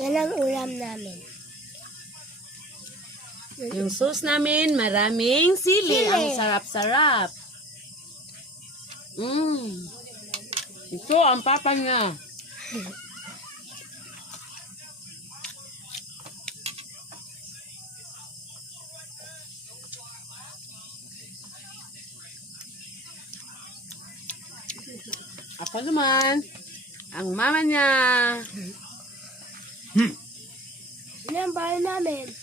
Yan ang ulam namin. Yung sauce namin, maraming sili. Sili. Ang sarap-sarap. Ito ang papa niya. Ako naman, ang mama niya. Yan ang bahay namin.